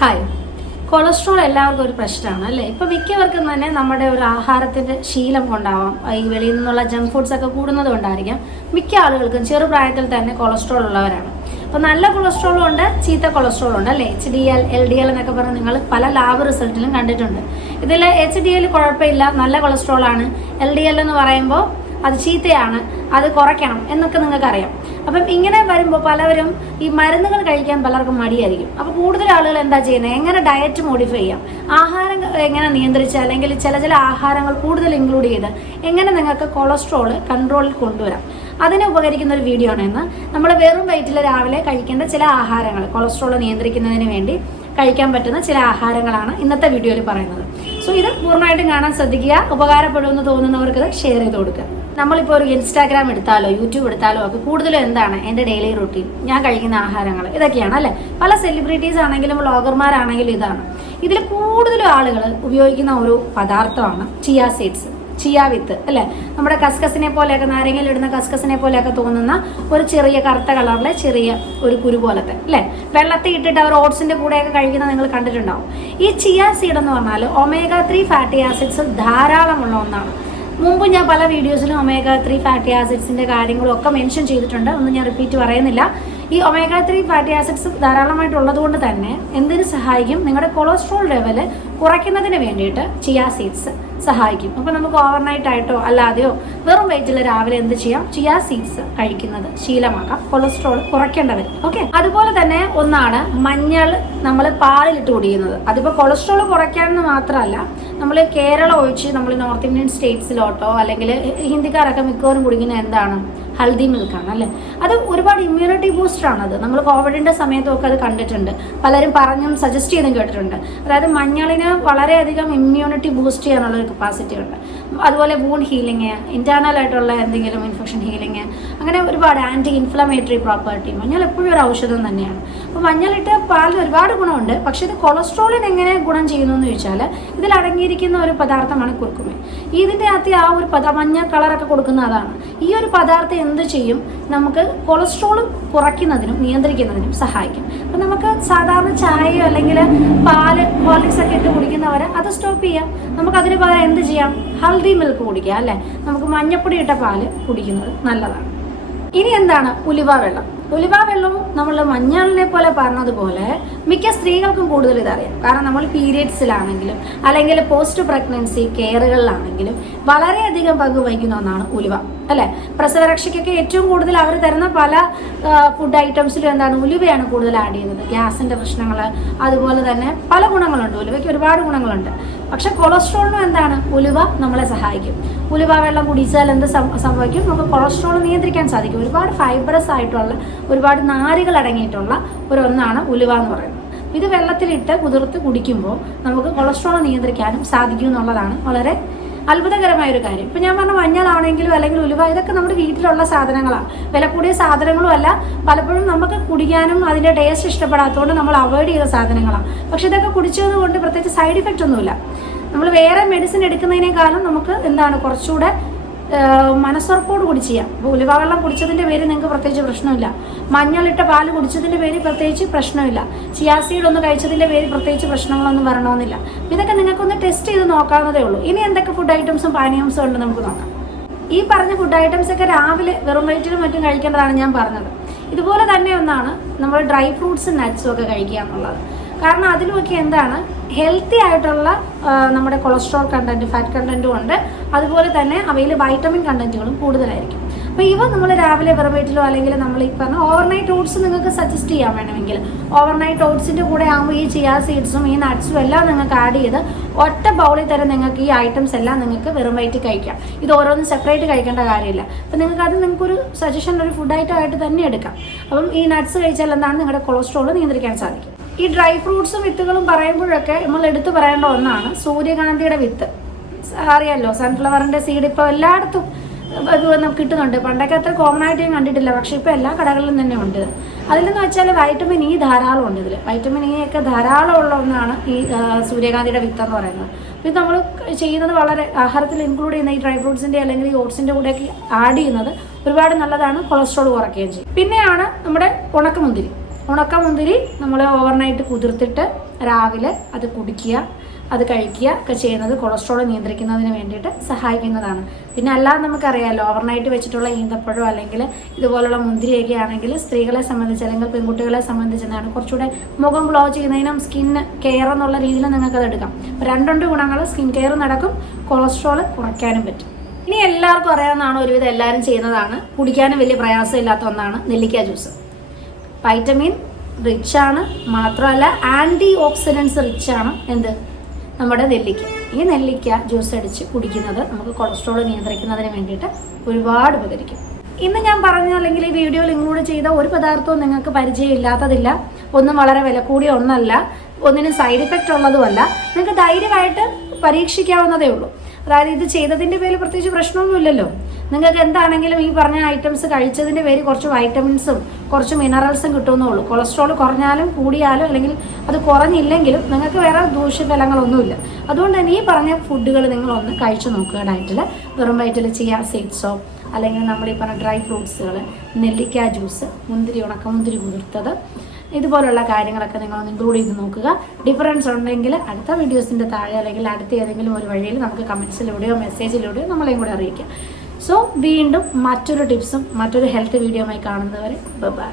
Hi. Cholesterol എല്ലാവർക്കും ഒരു പ്രശ്നമാണ് അല്ലേ? ഇപ്പം മിക്കവർക്കും തന്നെ നമ്മുടെ ഒരു ആഹാരത്തിൻ്റെ ശീലം കൊണ്ടാവാം, ഈ വെളിയിൽ നിന്നുള്ള ജങ്ക് ഫുഡ്സ് ഒക്കെ കൂടുന്നത് കൊണ്ടായിരിക്കാം മിക്ക ആളുകൾക്കും ചെറുപ്രായത്തിൽ തന്നെ കൊളസ്ട്രോൾ ഉള്ളവരാണ്. അപ്പോൾ നല്ല കൊളസ്ട്രോളും ഉണ്ട്, ചീത്ത കൊളസ്ട്രോളും ഉണ്ട് അല്ലേ? HDL, LDL എന്നൊക്കെ പറഞ്ഞ് നിങ്ങൾ പല ലാബ് റിസൾട്ടിലും കണ്ടിട്ടുണ്ട്. ഇതിൽ HDL കുഴപ്പമില്ല, നല്ല കൊളസ്ട്രോളാണ്. LDL എന്ന് പറയുമ്പോൾ അത് ചീത്തയാണ്, അത് കുറയ്ക്കണം എന്നൊക്കെ നിങ്ങൾക്കറിയാം. അപ്പം ഇങ്ങനെ വരുമ്പോൾ പലവരും ഈ മരുന്നുകൾ കഴിക്കാൻ പലർക്കും മടിയായിരിക്കും. അപ്പോൾ കൂടുതൽ ആളുകൾ എന്താ ചെയ്യുന്നത്, എങ്ങനെ ഡയറ്റ് മോഡിഫൈ ചെയ്യാം, ആഹാരം എങ്ങനെ നിയന്ത്രിച്ച് അല്ലെങ്കിൽ ചില ആഹാരങ്ങൾ കൂടുതൽ ഇൻക്ലൂഡ് ചെയ്ത് എങ്ങനെ നിങ്ങൾക്ക് കൊളസ്ട്രോൾ കൺട്രോളിൽ കൊണ്ടുവരാം, അതിനെ ഉപകരിക്കുന്ന ഒരു വീഡിയോ ആണ് ഇന്ന്. നമ്മൾ വെറും വയറ്റിൽ രാവിലെ കഴിക്കേണ്ട ചില ആഹാരങ്ങൾ, കൊളസ്ട്രോൾ നിയന്ത്രിക്കുന്നതിന് വേണ്ടി കഴിക്കാൻ പറ്റുന്ന ചില ആഹാരങ്ങളാണ് ഇന്നത്തെ വീഡിയോയിൽ പറയുന്നത്. സോ ഇത് പൂർണ്ണമായിട്ടും കാണാൻ ശ്രദ്ധിക്കുക. ഉപകാരപ്പെടുമെന്ന് തോന്നുന്നവർക്ക് ഇത് ഷെയർ ചെയ്ത് കൊടുക്കുക. നമ്മളിപ്പോൾ ഒരു ഇൻസ്റ്റാഗ്രാം എടുത്താലോ യൂട്യൂബ് എടുത്താലോ ഒക്കെ കൂടുതലും എന്താണ് എൻ്റെ ഡെയിലി റൂട്ടീൻ, ഞാൻ കഴിക്കുന്ന ആഹാരങ്ങൾ ഇതൊക്കെയാണ് അല്ലേ? പല സെലിബ്രിറ്റീസ് ആണെങ്കിലും വ്ളോഗർമാരാണെങ്കിലും ഇതാണ്. ഇതിൽ കൂടുതലും ആളുകൾ ഉപയോഗിക്കുന്ന ഒരു പദാർത്ഥമാണ് ചിയ സീഡ്സ്, ചിയ വിത്ത് അല്ലേ? നമ്മുടെ കസ്കസിനെ പോലെയൊക്കെ, നാരങ്ങയിൽ ഇടുന്ന കസ്കസിനെ പോലെയൊക്കെ തോന്നുന്ന ഒരു ചെറിയ കറുത്ത കളറിലെ ചെറിയ ഒരു കുരു പോലത്തെ അല്ലേ? വെള്ളത്തിൽ ഇട്ടിട്ട് അവർ ഓട്സിൻ്റെ കൂടെയൊക്കെ കഴിക്കുന്നത് നിങ്ങൾ കണ്ടിട്ടുണ്ടാവും. ഈ ചിയ സീഡ് എന്ന് പറഞ്ഞാൽ omega-3 ഫാറ്റി ആസിഡ്സ് ധാരാളമുള്ള ഒന്നാണ്. മുമ്പ് ഞാൻ പല വീഡിയോസിലും omega-3 ഫാറ്റി ആസിഡ്സിൻ്റെ കാര്യങ്ങളും ഒക്കെ മെൻഷൻ ചെയ്തിട്ടുണ്ട്, ഒന്നും ഞാൻ റിപ്പീറ്റ് പറയുന്നില്ല. ഈ omega-3 ഫാറ്റി ആസിഡ്സ് ധാരാളമായിട്ടുള്ളത് കൊണ്ട് തന്നെ എന്തിനു സഹായിക്കും, നിങ്ങളുടെ കൊളസ്ട്രോൾ ലെവല് കുറയ്ക്കുന്നതിന് വേണ്ടിയിട്ട് ചിയ സീഡ്സ് സഹായിക്കും. അപ്പോൾ നമുക്ക് ഓവർനൈറ്റ് ആയിട്ടോ അല്ലാതെയോ വെറും വയറ്റിൽ രാവിലെ എന്ത് ചെയ്യാം, ചിയ സീഡ്സ് കഴിക്കുന്നത് ശീലമാക്കാം, കൊളസ്ട്രോൾ കുറയ്ക്കേണ്ടവർ. ഓക്കെ. അതുപോലെ തന്നെ ഒന്നാണ് മഞ്ഞൾ നമ്മൾ പാലിലിട്ട് കുടിക്കുന്നത്. അതിപ്പോൾ കൊളസ്ട്രോൾ കുറയ്ക്കാമെന്ന് മാത്രമല്ല, നമ്മൾ കേരളം ഒഴിച്ച് നമ്മൾ നോർത്ത് ഇന്ത്യൻ സ്റ്റേറ്റ്സിലോട്ടോ അല്ലെങ്കിൽ ഹിന്ദിക്കാരൊക്കെ മിക്കവാറും കുടിക്കുന്ന എന്താണ്, ഹൽദി മിൽക്കാണ് അല്ലേ? അത് ഒരുപാട് ഇമ്മ്യൂണിറ്റി ബൂസ്റ്ററാണ്. അത് നമ്മൾ കോവിഡിൻ്റെ സമയത്തൊക്കെ അത് കണ്ടിട്ടുണ്ട്, പലരും പറഞ്ഞും സജസ്റ്റ് ചെയ്തും കേട്ടിട്ടുണ്ട്. അതായത് മഞ്ഞളിന് വളരെയധികം ഇമ്മ്യൂണിറ്റി ബൂസ്റ്റ് ചെയ്യാനുള്ളൊരു കപ്പാസിറ്റി ഉണ്ട്. അതുപോലെ വൂണ്ട് ഹീലിങ്, ഇൻറ്റേർണൽ ആയിട്ടുള്ള എന്തെങ്കിലും ഇൻഫെക്ഷൻ ഹീലിങ്, അങ്ങനെ ഒരുപാട് ആൻറ്റി ഇൻഫ്ലമേറ്ററി പ്രോപ്പർട്ടി. മഞ്ഞൾ എപ്പോഴും ഒരു ഔഷധം തന്നെയാണ്. അപ്പോൾ മഞ്ഞളിട്ട് പാലിന് ഒരുപാട് ഗുണമുണ്ട്. പക്ഷേ ഇത് കൊളസ്ട്രോളിന് എങ്ങനെ ഗുണം ചെയ്യുന്നു എന്ന് ചോദിച്ചാൽ, ഇതിൽ അടങ്ങിയിരിക്കുന്ന ഒരു പദാർത്ഥമാണ് കുർക്കുമിൻ. ഇതിൻ്റെ അകത്ത് ആ ഒരു മഞ്ഞ കളറൊക്കെ കൊടുക്കുന്ന അതാണ്. ഈ ഒരു പദാർത്ഥം എന്ത് ചെയ്യും, നമുക്ക് കൊളസ്ട്രോൾ കുറയ്ക്കുന്നതിനും നിയന്ത്രിക്കുന്നതിനും സഹായിക്കും. അപ്പം നമുക്ക് സാധാരണ ചായയോ അല്ലെങ്കിൽ പാല്, ഹോർലിക്സ് ഒക്കെ ഇട്ട് കുടിക്കുന്നവരെ അത് സ്റ്റോപ്പ് ചെയ്യാം. നമുക്കതിന് പകരം എന്ത് ചെയ്യാം, ഹൽദി മിൽക്ക് കുടിക്കുക അല്ലേ? നമുക്ക് മഞ്ഞപ്പൊടി ഇട്ട പാല് കുടിക്കുന്നത് നല്ലതാണ്. ഇനി എന്താണ് ഉലുവ വെള്ളം. ഉലുവ വെള്ളവും നമ്മൾ മഞ്ഞളിനെ പോലെ പറഞ്ഞതുപോലെ മിക്ക സ്ത്രീകൾക്കും കൂടുതൽ ഇതറിയാം. കാരണം നമ്മൾ പീരിയഡ്സിലാണെങ്കിലും അല്ലെങ്കിൽ പോസ്റ്റ് പ്രഗ്നൻസി കെയറുകളിലാണെങ്കിലും വളരെയധികം പങ്ക് വഹിക്കുന്ന ഒന്നാണ് ഉലുവ അല്ലേ? പ്രസവരക്ഷയ്ക്കൊക്കെ ഏറ്റവും കൂടുതൽ അവർ തരുന്ന പല ഫുഡ് ഐറ്റംസിലും എന്താണ്, ഉലുവയാണ് കൂടുതൽ ആഡ് ചെയ്യുന്നത്. ഗ്യാസിൻ്റെ പ്രശ്നങ്ങൾ, അതുപോലെ തന്നെ പല ഗുണങ്ങളുണ്ട്. ഉലുവയ്ക്ക് ഒരുപാട് ഗുണങ്ങളുണ്ട്. പക്ഷെ കൊളസ്ട്രോളിനും എന്താണ്, ഉലുവ നമ്മളെ സഹായിക്കും. ഉലുവ വെള്ളം കുടിച്ചാൽ എന്ത് സംഭവിക്കും, നമുക്ക് കൊളസ്ട്രോൾ നിയന്ത്രിക്കാൻ സാധിക്കും. ഒരുപാട് ഫൈബറസ് ആയിട്ടുള്ള, ഒരുപാട് നാരുകൾ അടങ്ങിയിട്ടുള്ള ഒന്നാണ് ഉലുവ എന്ന് പറയുന്നത്. ഇത് വെള്ളത്തിലിട്ട് കുതിർത്ത് കുടിക്കുമ്പോൾ നമുക്ക് കൊളസ്ട്രോൾ നിയന്ത്രിക്കാനും സാധിക്കും എന്നുള്ളതാണ് വളരെ അത്ഭുതകരമായൊരു കാര്യം. ഇപ്പം ഞാൻ പറഞ്ഞ മഞ്ഞളാണെങ്കിലും അല്ലെങ്കിൽ ഉലുവ, ഇതൊക്കെ നമ്മുടെ വീട്ടിലുള്ള സാധനങ്ങളാണ്, വില കൂടിയ സാധനങ്ങളും അല്ല. പലപ്പോഴും നമുക്ക് കുടിക്കാനും അതിൻ്റെ ടേസ്റ്റ് ഇഷ്ടപ്പെടാത്തതുകൊണ്ട് നമ്മൾ അവോയ്ഡ് ചെയ്ത സാധനങ്ങളാണ്. പക്ഷെ ഇതൊക്കെ കുടിച്ചത് കൊണ്ട് പ്രത്യേകിച്ച് സൈഡ് ഇഫക്റ്റ് ഒന്നുമില്ല. നമ്മൾ വേറെ മെഡിസിൻ എടുക്കുന്നതിനേക്കാളും നമുക്ക് എന്താണ് കുറച്ചുകൂടെ മനസ്സുറപ്പോട് കൂടി ചെയ്യാം. ഇപ്പോൾ ഉലുവ വെള്ളം കുടിച്ചതിൻ്റെ പേര് നിങ്ങൾക്ക് പ്രത്യേകിച്ച് പ്രശ്നമില്ല, മഞ്ഞളിട്ട പാല് കുടിച്ചതിൻ്റെ പേര് പ്രത്യേകിച്ച് പ്രശ്നമില്ല, ചിയ സീഡ് ഒന്ന് കഴിച്ചതിൻ്റെ പേര് പ്രത്യേകിച്ച് പ്രശ്നങ്ങളൊന്നും വരണമെന്നില്ല. ഇതൊക്കെ നിങ്ങൾക്കൊന്ന് ടെസ്റ്റ് ചെയ്ത് നോക്കാവുന്നതേ ഉള്ളൂ. ഇനി എന്തൊക്കെ ഫുഡ് ഐറ്റംസും പാനീയംസും ഉണ്ട് നമുക്ക് നോക്കാം. ഈ പറഞ്ഞ ഫുഡ് ഐറ്റംസ് ഒക്കെ രാവിലെ വെറും വയറ്റിലും മറ്റും കഴിക്കേണ്ടതാണ് ഞാൻ പറഞ്ഞത്. ഇതുപോലെ തന്നെ ഒന്നാണ് നമ്മൾ ഡ്രൈ ഫ്രൂട്ട്സും നട്ട്സും ഒക്കെ കഴിക്കുക എന്നുള്ളത്. കാരണം അതിലുമൊക്കെ എന്താണ്, ഹെൽത്തി ആയിട്ടുള്ള നമ്മുടെ കൊളസ്ട്രോൾ കണ്ടൻറ്റ്, ഫാറ്റ് കണ്ടൻറ്റും ഉണ്ട്. അതുപോലെ തന്നെ അവയിൽ വൈറ്റമിൻ കണ്ടൻറ്റുകളും കൂടുതലായിരിക്കും. അപ്പോൾ ഇവ നമ്മൾ രാവിലെ വെറും വയറ്റിലോ അല്ലെങ്കിൽ നമ്മൾ ഈ പറഞ്ഞ ഓവർനൈറ്റ് ഓട്സ് നിങ്ങൾക്ക് സജസ്റ്റ് ചെയ്യാൻ വേണമെങ്കിൽ, ഓവർനൈറ്റ് ഓട്സിൻ്റെ കൂടെ ആകുമ്പോൾ ഈ ചിയ സീഡ്സും ഈ നട്ട്സും എല്ലാം നിങ്ങൾക്ക് ആഡ് ചെയ്ത് ഒറ്റ ബൗളിൽ തരം നിങ്ങൾക്ക് ഈ ഐറ്റംസ് എല്ലാം നിങ്ങൾക്ക് വെറും വയറ്റിൽ കഴിക്കാം. ഇത് ഓരോന്നും സെപ്പറേറ്റ് കഴിക്കേണ്ട കാര്യമില്ല. അപ്പം നിങ്ങൾക്കൊരു സജഷൻ, ഒരു ഫുഡ് ഐറ്റം ആയിട്ട് തന്നെ എടുക്കാം. അപ്പം ഈ നട്ട്സ് കഴിച്ചാൽ എന്താണ്, നിങ്ങളുടെ കൊളസ്ട്രോൾ നിയന്ത്രിക്കാൻ സാധിക്കും. ഈ ഡ്രൈ ഫ്രൂട്ട്സും വിത്തുകളും പറയുമ്പോഴൊക്കെ നമ്മൾ എടുത്തു പറയേണ്ട ഒന്നാണ് സൂര്യകാന്തിയുടെ വിത്ത്. അറിയാമല്ലോ, സൺഫ്ലവറിൻ്റെ സീഡ് ഇപ്പോൾ എല്ലായിടത്തും നമുക്ക് കിട്ടുന്നുണ്ട്. പണ്ടൊക്കെ അത്ര കോമൺ ആയിട്ട് ഞാൻ കണ്ടിട്ടില്ല, പക്ഷേ ഇപ്പോൾ എല്ലാ കടകളിലും തന്നെ ഉണ്ട്. അതിലെന്ന് വെച്ചാൽ വൈറ്റമിൻ ഇ ധാരാളം ഉണ്ട്. ഇതിൽ വൈറ്റമിൻ ഇ ഒക്കെ ധാരാളം ഉള്ള ഒന്നാണ് ഈ സൂര്യകാന്തിയുടെ വിത്ത് എന്ന് പറയുന്നത്. ഇത് നമ്മൾ ചെയ്യുന്നത് വളരെ ആഹാരത്തിൽ ഇൻക്ലൂഡ് ചെയ്യുന്ന ഈ ഡ്രൈ ഫ്രൂട്ട്സിൻ്റെ അല്ലെങ്കിൽ ഈ ഓട്സിൻ്റെ കൂടെയൊക്കെ ആഡ് ചെയ്യുന്നത് ഒരുപാട് നല്ലതാണ്, കൊളസ്ട്രോൾ കുറയ്ക്കുകയും ചെയ്യും. പിന്നെയാണ് നമ്മുടെ ഉണക്കമുന്തിരി. ഉണക്കമുന്തിരി നമ്മൾ ഓവർനൈറ്റ് കുതിർത്തിട്ട് രാവിലെ അത് കുടിക്കുക, അത് കഴിക്കുക ഒക്കെ ചെയ്യുന്നത് കൊളസ്ട്രോൾ നിയന്ത്രിക്കുന്നതിന് വേണ്ടിയിട്ട് സഹായിക്കുന്നതാണ്. പിന്നെ അല്ലാതെ നമുക്കറിയാമല്ലോ, ഓവർനൈറ്റ് വെച്ചിട്ടുള്ള ഈന്തപ്പഴം അല്ലെങ്കിൽ ഇതുപോലുള്ള മുന്തിരിയൊക്കെ ആണെങ്കിൽ സ്ത്രീകളെ സംബന്ധിച്ച് അല്ലെങ്കിൽ പെൺകുട്ടികളെ സംബന്ധിച്ച് എന്താണ് കുറച്ചുകൂടെ മുഖം ഗ്ലോ ചെയ്യുന്നതിനും സ്കിൻ കെയർ എന്നുള്ള രീതിയിൽ നിങ്ങൾക്കത് എടുക്കാം. രണ്ടുണ്ട് ഗുണങ്ങൾ, സ്കിൻ കെയർ നടക്കും, കൊളസ്ട്രോൾ കുറയ്ക്കാനും പറ്റും. ഇനി എല്ലാവർക്കും അറിയാവുന്നതാണ്, ഒരുവിധം എല്ലാവരും ചെയ്യുന്നതാണ്, കുടിക്കാനും വലിയ പ്രയാസമില്ലാത്ത ഒന്നാണ് നെല്ലിക്ക ജ്യൂസ്. വൈറ്റമിൻ റിച്ച് ആണ്, മാത്രമല്ല ആൻറ്റി ഓക്സിഡൻസ് റിച്ച് ആണ് എന്ത് നമ്മുടെ നെല്ലിക്ക. ഈ നെല്ലിക്ക ജ്യൂസ് അടിച്ച് കുടിക്കുന്നത് നമുക്ക് കൊളസ്ട്രോൾ നിയന്ത്രിക്കുന്നതിന് വേണ്ടിയിട്ട് ഒരുപാട് ഉപകരിക്കും. ഇന്ന് ഞാൻ പറഞ്ഞ അല്ലെങ്കിൽ ഈ വീഡിയോയിൽ ഇൻക്ലൂഡ് ചെയ്ത ഒരു പദാർത്ഥവും നിങ്ങൾക്ക് പരിചയമില്ലാത്തതില്ല, ഒന്നും വളരെ വില കൂടിയ ഒന്നല്ല, ഒന്നിനും സൈഡ് ഇഫക്റ്റ് ഉള്ളതുമല്ല. നിങ്ങൾക്ക് ധൈര്യമായിട്ട് പരീക്ഷിക്കാവുന്നതേ ഉള്ളൂ. അതായത് ഇത് ചെയ്തതിൻ്റെ പേരിൽ പ്രത്യേകിച്ച് പ്രശ്നമൊന്നുമില്ലല്ലോ. നിങ്ങൾക്ക് എന്താണെങ്കിലും ഈ പറഞ്ഞ ഐറ്റംസ് കഴിച്ചതിൻ്റെ പേര് കുറച്ച് വൈറ്റമിൻസും കുറച്ച് മിനറൽസും കിട്ടുമെന്നുള്ളൂ. കൊളസ്ട്രോൾ കുറഞ്ഞാലും കൂടിയാലും അല്ലെങ്കിൽ അത് കുറഞ്ഞില്ലെങ്കിലും നിങ്ങൾക്ക് വേറെ ദൂഷ്യഫലങ്ങളൊന്നുമില്ല. അതുകൊണ്ട് തന്നെ ഈ പറഞ്ഞ ഫുഡുകൾ നിങ്ങളൊന്ന് കഴിച്ചു നോക്കുക. ഡയറ്റിൽ വെറും വയറ്റിൽ ചിയ സീഡ്സോ അല്ലെങ്കിൽ നമ്മൾ ഈ പറഞ്ഞ ഡ്രൈ ഫ്രൂട്ട്സുകൾ, നെല്ലിക്ക ജ്യൂസ്, മുന്തിരി, ഉണക്കമുന്തിരി കുതിർത്തത്, ഇതുപോലുള്ള കാര്യങ്ങളൊക്കെ നിങ്ങളൊന്ന് ഇൻക്ലൂഡ് ചെയ്ത് നോക്കുക. ഡിഫറൻസ് ഉണ്ടെങ്കിൽ അടുത്ത വീഡിയോസിൻ്റെ താഴെ അല്ലെങ്കിൽ അടുത്ത ഏതെങ്കിലും ഒരു വഴിയിൽ നമുക്ക് കമൻസിലൂടെയോ മെസ്സേജിലൂടെയോ നമ്മളെയും കൂടെ അറിയിക്കാം. സോ വീണ്ടും മറ്റൊരു ടിപ്സും മറ്റൊരു ഹെൽത്ത് വീഡിയോയുമായി കാണുന്നവരെ ബൈ.